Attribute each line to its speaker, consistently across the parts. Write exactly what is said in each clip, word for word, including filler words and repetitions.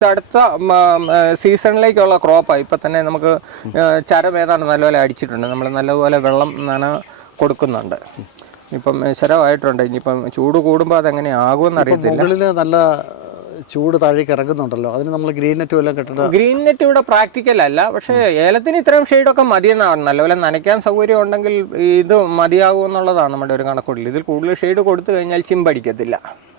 Speaker 1: അടുത്ത സീസണിലേക്കുള്ള ക്രോപ്പാണ്. ഇപ്പം തന്നെ നമുക്ക് ചരം ഏതാണ്ട് നല്ലപോലെ അടിച്ചിട്ടുണ്ട്. നമ്മൾ നല്ലപോലെ വെള്ളം നന കൊടുക്കുന്നുണ്ട്. ഇപ്പം ശരമായിട്ടുണ്ട്. ഇനിയിപ്പം ചൂട് കൂടുമ്പോൾ അതെങ്ങനെ ആകുമെന്ന് അറിയത്തില്ല.
Speaker 2: മുകളിൽ നല്ല ചൂട് താഴേക്ക് ഇറങ്ങുന്നുണ്ടല്ലോ, അതിന് നമ്മൾ ഗ്രീൻ നെറ്റ് വല്ലതും കെട്ടിട്ട്.
Speaker 1: ഗ്രീൻ നെറ്റ് ഇവിടെ പ്രാക്ടിക്കൽ അല്ല, പക്ഷേ ഏലത്തിന് ഇത്രയും ഷെയ്ഡൊക്കെ മതിയെന്നാണ്. നല്ലപോലെ നനയ്ക്കാൻ സൗകര്യം ഉണ്ടെങ്കിൽ ഇത് മതിയാകും എന്നുള്ളതാണ് നമ്മുടെ ഒരു കണക്കൂടൽ. ഇതിൽ കൂടുതൽ ഷെയ്ഡ് കൊടുത്തു കഴിഞ്ഞാൽ ചിമ്പടിക്കത്തില്ല.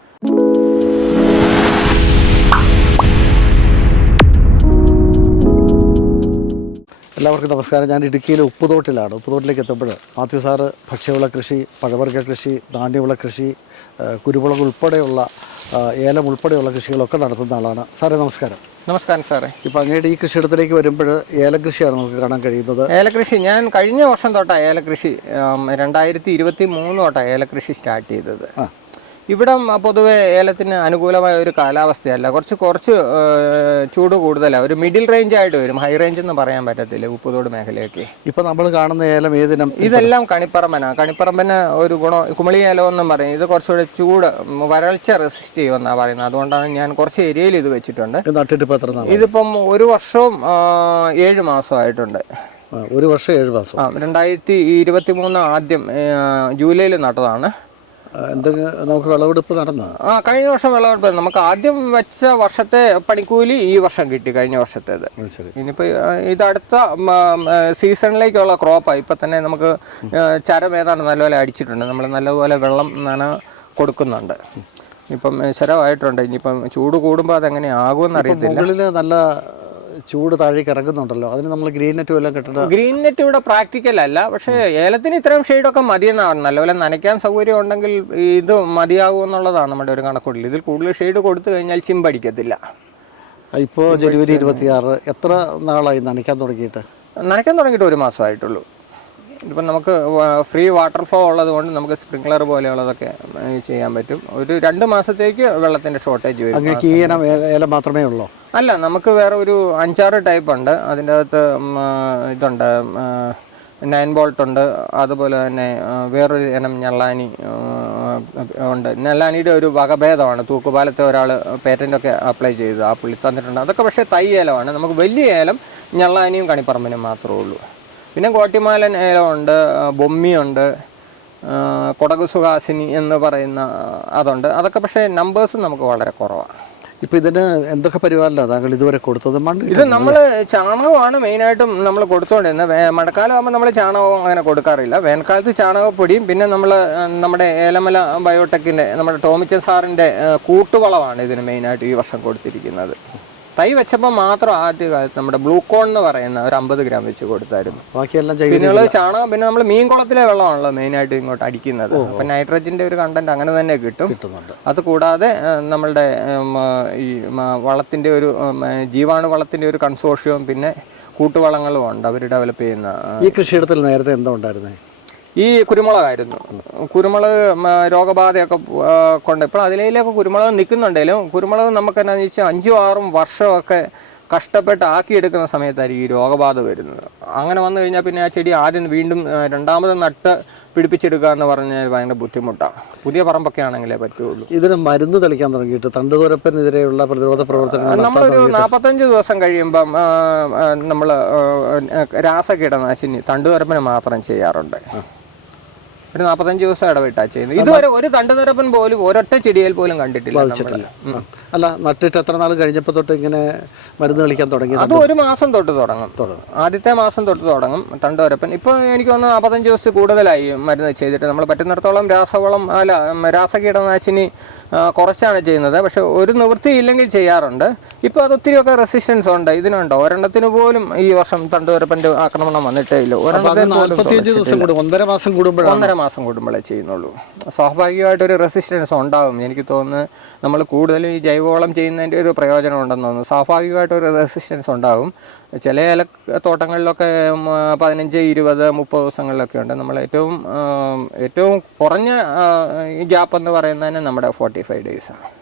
Speaker 2: എല്ലാവർക്കും നമസ്കാരം. ഞാൻ ഇടുക്കിയിലെ ഉപ്പുതോട്ടിലാണ്. ഉപ്പുതോട്ടിലേക്ക് എത്തുമ്പോൾ മാത്യു സാറ് ഭക്ഷ്യവിള കൃഷി, പഴവർഗ്ഗ കൃഷി, ധാന്യവിള കൃഷി, കുരുമുളക് ഉൾപ്പെടെയുള്ള ഏലം ഉൾപ്പെടെയുള്ള കൃഷികളൊക്കെ നടത്തുന്ന ആളാണ്. സാറേ നമസ്കാരം.
Speaker 1: നമസ്കാരം സാറേ.
Speaker 2: ഇപ്പം അങ്ങയുടെ ഈ കൃഷിയിടത്തിലേക്ക് വരുമ്പോൾ ഏലകൃഷിയാണ് നമുക്ക് കാണാൻ കഴിയുന്നത്.
Speaker 1: ഏലകൃഷി ഞാൻ കഴിഞ്ഞ വർഷം തൊട്ടാണ് ഏലകൃഷി രണ്ടായിരത്തി ഇരുപത്തി മൂന്ന് തൊട്ടാണ് ഏലകൃഷി സ്റ്റാർട്ട് ചെയ്തത്. ഇവിടം പൊതുവെ ഏലത്തിന് അനുകൂലമായ ഒരു കാലാവസ്ഥയല്ല. കുറച്ച് കുറച്ച് ചൂട് കൂടുതലാണ്. ഒരു മിഡിൽ റേഞ്ച് ആയിട്ട് വരും. ഹൈ റേഞ്ച് എന്ന് പറയാൻ പറ്റത്തില്ല ഉപ്പുതോട് മേഖലയൊക്കെ.
Speaker 2: ഇപ്പം നമ്മൾ കാണുന്ന ഏലം ഏതിനം?
Speaker 1: ഇതെല്ലാം കണിപ്പറമ്പനാണ്. കണിപ്പറമ്പന് ഒരു ഗുണം കുമളി ഏലം എന്നും പറയും. ഇത് കുറച്ചുകൂടെ ചൂട് വരൾച്ച റെസിസ്റ്റ് ചെയ്യുമെന്നാണ് പറയുന്നത്. അതുകൊണ്ടാണ് ഞാൻ കുറച്ച് ഏരിയയിൽ ഇത് വെച്ചിട്ടുണ്ട്. ഇതിപ്പം ഒരു വർഷവും ഏഴ് മാസമായിട്ടുണ്ട്.
Speaker 2: ഒരു വർഷം ഏഴ് മാസം.
Speaker 1: ആ രണ്ടായിരത്തി ഇരുപത്തി മൂന്ന് ആദ്യം ജൂലൈയിൽ നട്ടതാണ്.
Speaker 2: എന്തെങ്കിലും നമുക്ക് വിളവെടുപ്പ് നടന്ന
Speaker 1: ആ കഴിഞ്ഞ വർഷം വിളവെടുപ്പ് നമുക്ക് ആദ്യം വെച്ച വർഷത്തെ പണിക്കൂലി ഈ വർഷം കിട്ടി. കഴിഞ്ഞ വർഷത്തേത്. ഇനിയിപ്പോൾ ഇത് അടുത്ത സീസണിലേക്കുള്ള ക്രോപ്പാണ്. ഇപ്പം തന്നെ നമുക്ക് ചരം ഏതാണ്ട് നല്ലപോലെ അടിച്ചിട്ടുണ്ട്. നമ്മൾ നല്ലപോലെ വെള്ളം നന കൊടുക്കുന്നുണ്ട്. ഇപ്പം ശരമായിട്ടുണ്ട്. ഇനിയിപ്പം ചൂട് കൂടുമ്പോൾ അതെങ്ങനെ ആകുമെന്ന് അറിയത്തില്ല.
Speaker 2: മുകളിൽ നല്ല ചൂട് താഴേക്ക് ഇറങ്ങുന്നുണ്ടല്ലോ, അതിന് നമ്മൾ ഗ്രീൻ നെറ്റ് വല്ലതും കെട്ടിട്ട്.
Speaker 1: ഗ്രീൻ നെറ്റ് ഇവിടെ പ്രാക്ടിക്കൽ അല്ല, പക്ഷേ ഏലത്തിന് ഇത്രയും ഷെയ്ഡൊക്കെ മതിയെന്നാണ്. നല്ലപോലെ നനയ്ക്കാൻ സൗകര്യം ഉണ്ടെങ്കിൽ ഇത് മതിയാകും എന്നുള്ളതാണ് നമ്മുടെ ഒരു കണക്കൂടൽ. ഇതിൽ കൂടുതൽ ഷെയ്ഡ് കൊടുത്തു കഴിഞ്ഞാൽ ചിമ്പടിക്കത്തില്ല.
Speaker 2: ഇപ്പോൾ ജനുവരി ഇരുപത്തിയാറ്, എത്ര നാളായി നനയ്ക്കാൻ തുടങ്ങിയിട്ട്?
Speaker 1: നനയ്ക്കാൻ തുടങ്ങിയിട്ട് ഒരു മാസമായിട്ടുള്ളൂ. ഇപ്പം നമുക്ക് ഫ്രീ വാട്ടർ ഫ്ലോ ഉള്ളത് കൊണ്ട് നമുക്ക് സ്പ്രിംഗ്ലർ പോലെയുള്ളതൊക്കെ ചെയ്യാൻ പറ്റും. ഒരു രണ്ട് മാസത്തേക്ക് വെള്ളത്തിൻ്റെ ഷോർട്ടേജ് വരും.
Speaker 2: ഈ ഇനം ഏലം മാത്രമേ ഉള്ളൂ?
Speaker 1: അല്ല, നമുക്ക് വേറെ ഒരു അഞ്ചാറ് ടൈപ്പ് ഉണ്ട്. അതിൻ്റെ അകത്ത് ഇതുണ്ട്, നയൻ ബോൾട്ട് ഉണ്ട്. അതുപോലെ തന്നെ വേറൊരു ഇനം ഞെള്ളാനി ഉണ്ട്. ഞെള്ളാനിയുടെ ഒരു വകഭേദമാണ്. തൂക്കുപാലത്തെ ഒരാൾ പേറ്റൻ്റൊക്കെ അപ്ലൈ ചെയ്തു, ആ പുള്ളി തന്നിട്ടുണ്ട്. അതൊക്കെ പക്ഷേ തൈ ഏലമാണ്. നമുക്ക് വലിയ ഏലം ഞെള്ളാനിയും കണിപ്പറമ്പിനും മാത്രമേ ഉള്ളൂ. പിന്നെ കോട്ടിമാലൻ ഏലമുണ്ട്, ബൊമ്മിയുണ്ട്, കൊടക് സുഹാസിനി എന്ന് പറയുന്ന അതുണ്ട്. അതൊക്കെ പക്ഷേ നമ്പേഴ്സും നമുക്ക് വളരെ കുറവാണ്.
Speaker 2: ഇപ്പോൾ ഇതിന് എന്തൊക്കെ പരിപാടിയാണ് താങ്കൾ ഇതുവരെ കൊടുത്തത്? മണ്ണ്
Speaker 1: ഇത് നമ്മൾ ചാണകമാണ് മെയിനായിട്ടും നമ്മൾ കൊടുത്തുകൊണ്ടിരുന്നത്. മഴക്കാലം ആകുമ്പോൾ നമ്മൾ ചാണകം അങ്ങനെ കൊടുക്കാറില്ല. വേനൽക്കാലത്ത് ചാണകപ്പൊടിയും പിന്നെ നമ്മൾ നമ്മുടെ ഏലമല ബയോടെക്കിൻ്റെ നമ്മുടെ ടോമിച്ചൻ സാറിൻ്റെ കൂട്ടുവളമാണ് ഇതിന് മെയിനായിട്ട് ഈ വർഷം കൊടുത്തിരിക്കുന്നത്. തൈ വെച്ചപ്പോൾ മാത്രം ആദ്യ കാലത്ത് നമ്മുടെ ബ്ലൂ കോൺ എന്ന് പറയുന്ന ഒരു അമ്പത് ഗ്രാം വെച്ച് കൊടുത്തായിരുന്നു.
Speaker 2: ബാക്കിയെല്ലാം
Speaker 1: പിന്നെയുള്ളത് ചാണകം. പിന്നെ നമ്മൾ മീൻ കുളത്തിലെ വെള്ളമാണല്ലോ മെയിനായിട്ട് ഇങ്ങോട്ട് അടിക്കുന്നത്. അപ്പം നൈട്രജൻ്റെ ഒരു കണ്ടന്റ് അങ്ങനെ തന്നെ കിട്ടും. അത് കൂടാതെ നമ്മളുടെ ഈ വളത്തിൻ്റെ ഒരു ജീവാണു വളത്തിൻ്റെ ഒരു കൺസോർഷ്യവും പിന്നെ കൂട്ടുവളങ്ങളും ഉണ്ട് അവർ ഡെവലപ്പ് ചെയ്യുന്ന.
Speaker 2: ഈ കൃഷിയിടത്തിൽ നേരത്തെ എന്താ ഉണ്ടായിരുന്നത്?
Speaker 1: ഈ കുരുമുളകായിരുന്നു. കുരുമുളക് രോഗബാധയൊക്കെ കൊണ്ട് ഇപ്പോൾ അതിലേക്ക് കുരുമുളക് നിൽക്കുന്നുണ്ടെങ്കിലും കുരുമുളക് നമുക്ക് എന്നാന്ന് വെച്ചാൽ അഞ്ചും ആറും വർഷമൊക്കെ കഷ്ടപ്പെട്ട് ആക്കിയെടുക്കുന്ന സമയത്തായിരിക്കും ഈ രോഗബാധ വരുന്നത്. അങ്ങനെ വന്നു കഴിഞ്ഞാൽ പിന്നെ ആ ചെടി ആദ്യം വീണ്ടും രണ്ടാമത് നട്ട് പിടിപ്പിച്ചെടുക്കുക എന്ന് പറഞ്ഞാൽ ഭയങ്കര ബുദ്ധിമുട്ടാണ്. പുതിയ പറമ്പൊക്കെ ആണെങ്കിലേ പറ്റുള്ളൂ.
Speaker 2: ഇതിന് മരുന്ന് തെളിക്കാൻ തുടങ്ങിയിട്ട് തണ്ടുതുരപ്പനെതിരെയുള്ള പ്രതിരോധ പ്രവർത്തനങ്ങൾ
Speaker 1: നമ്മളൊരു നാൽപ്പത്തഞ്ച് ദിവസം കഴിയുമ്പം നമ്മൾ രാസകീടനാശിനി തണ്ടുതുരപ്പന് മാത്രം ചെയ്യാറുണ്ട്. ഒരു നാൽപ്പത്തഞ്ച് ദിവസം ഇടവിട്ടാ ചെയ്യുന്നത്. ഇതുവരെ ഒരു തണ്ടുതുരപ്പൻ പോലും ഒരൊറ്റ ചെടിയിൽ പോലും കണ്ടിട്ടില്ല.
Speaker 2: അല്ല, നട്ടിട്ട് എത്ര നാൾ കഴിഞ്ഞപ്പോൾ തൊട്ട് ഇങ്ങനെ മരുന്ന് കളിക്കാൻ തുടങ്ങി?
Speaker 1: അത് ഒരു മാസം തൊട്ട് തുടങ്ങും. ആദ്യത്തെ മാസം തൊട്ട് തുടങ്ങും തണ്ടുതുരപ്പൻ. ഇപ്പോൾ എനിക്ക് തോന്നുന്നു നാൽപ്പത്തഞ്ച് ദിവസത്തിൽ കൂടുതലായി മരുന്ന് ചെയ്തിട്ട്. നമ്മൾ പറ്റുന്നിടത്തോളം രാസവളം അല്ല രാസകീടനാശിനി കുറച്ചാണ് ചെയ്യുന്നത്. പക്ഷെ ഒരു നിവൃത്തിയില്ലെങ്കിൽ ചെയ്യാറുണ്ട്. ഇപ്പോൾ അത് ഒത്തിരിയൊക്കെ റെസിസ്റ്റൻസ് ഉണ്ട് ഇതിനുണ്ട്. ഒരെണ്ണത്തിന് പോലും ഈ വർഷം തണ്ടുതുരപ്പൻ്റെ ആക്രമണം വന്നിട്ടേ ഇല്ല. ഒരെണ്ണത്തിന്
Speaker 2: ഒന്നര മാസം കൂടുമ്പോൾ
Speaker 1: ഒന്നര മാസം കൂടുമ്പോഴേ ചെയ്യുന്നുള്ളൂ. സ്വാഭാവികമായിട്ടൊരു റെസിസ്റ്റൻസ് ഉണ്ടാകും. എനിക്ക് തോന്നുന്നു നമ്മൾ കൂടുതലും ഈ ജൈവവളം ചെയ്യുന്നതിൻ്റെ ഒരു പ്രയോജനം ഉണ്ടെന്ന് തോന്നുന്നു. സ്വാഭാവികമായിട്ടൊരു റെസിസ്റ്റൻസ് ഉണ്ടാകും. ചില ഏല തോട്ടങ്ങളിലൊക്കെ പതിനഞ്ച് ഇരുപത് മുപ്പത് ദിവസങ്ങളിലൊക്കെ ഉണ്ട്. നമ്മൾ ഏറ്റവും ഏറ്റവും കുറഞ്ഞ ഈ ഗ്യാപ്പ് എന്ന് പറയുന്നതിന് നമ്മുടെ ഫോർട്ടി ഫൈവ് ഡേയ്സാണ്.